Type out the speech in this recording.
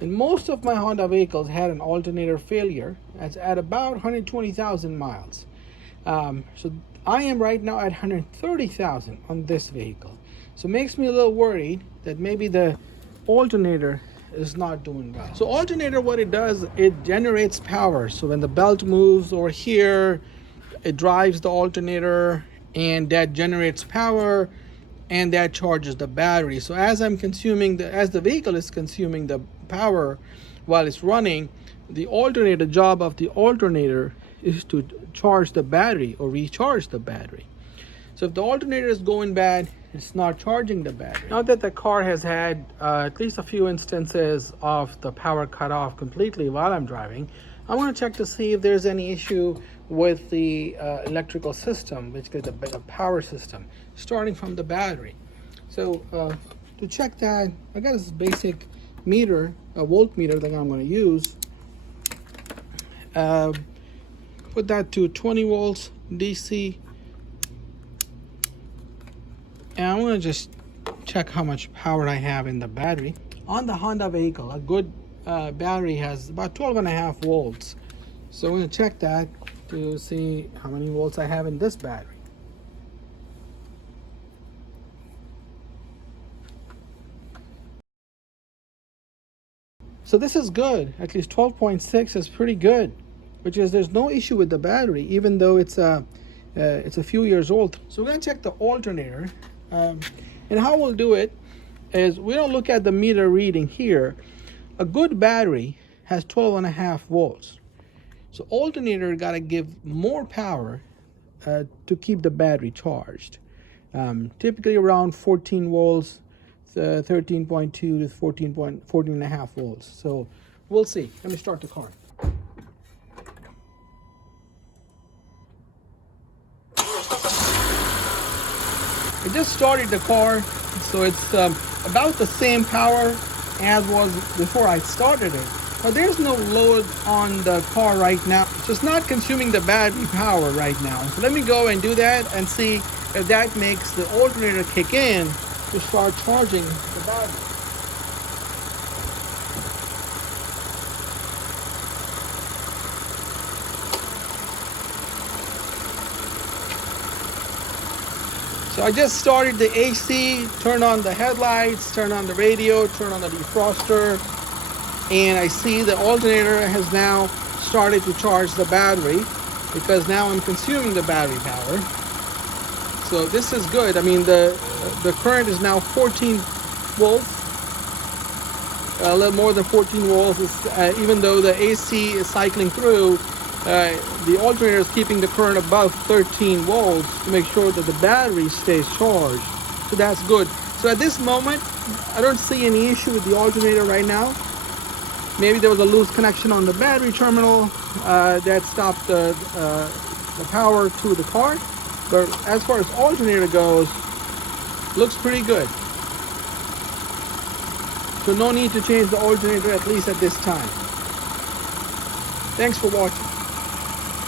And most of my Honda vehicles had an alternator failure at about 120,000 miles. So I am right now at 130,000 on this vehicle. So it makes me a little worried that maybe the alternator is not doing well. So alternator, what it does, it generates power. So when the belt moves over here, it drives the alternator and that generates power and that charges the battery. So as the vehicle is consuming the power while it's running, the job of the alternator is to charge the battery or recharge the battery. So if the alternator is going bad, it's not charging the battery. Now that the car has had at least a few instances of the power cut off completely while I'm driving, I want to check to see if there's any issue with the electrical system, which is the power system, starting from the battery. So to check that, I got this basic meter, a voltmeter that I'm going to use. Put that to 20 volts DC. And I want to just check how much power I have in the battery. On the Honda vehicle, a good battery has about 12.5 volts. So I'm going to check that to see how many volts I have in this battery. So this is good. At least 12.6 is pretty good, which is there's no issue with the battery, even though it's a few years old. So we're going to check the alternator. And how we'll do it is we don't look at the meter reading here. A good battery has 12.5 volts. So alternator got to give more power to keep the battery charged. Typically around 14 volts, 13.2 to 14.5 volts. So we'll see. Let me start the car. I just started the car, so it's about the same power as was before I started it. But there's no load on the car right now. It's just not consuming the battery power right now. So let me go and do that and see if that makes the alternator kick in to start charging the battery. So I just started the AC, turned on the headlights, turned on the radio, turned on the defroster, and I see the alternator has now started to charge the battery because now I'm consuming the battery power. So this is good. I mean, the current is now 14 volts, a little more than 14 volts. Even though the AC is cycling through, the alternator is keeping the current above 13 volts to make sure that the battery stays charged. So that's good. So at this moment, I don't see any issue with the alternator right now. Maybe there was a loose connection on the battery terminal that stopped the power to the car. But as far as alternator goes, looks pretty good. So no need to change the alternator, at least at this time. Thanks for watching.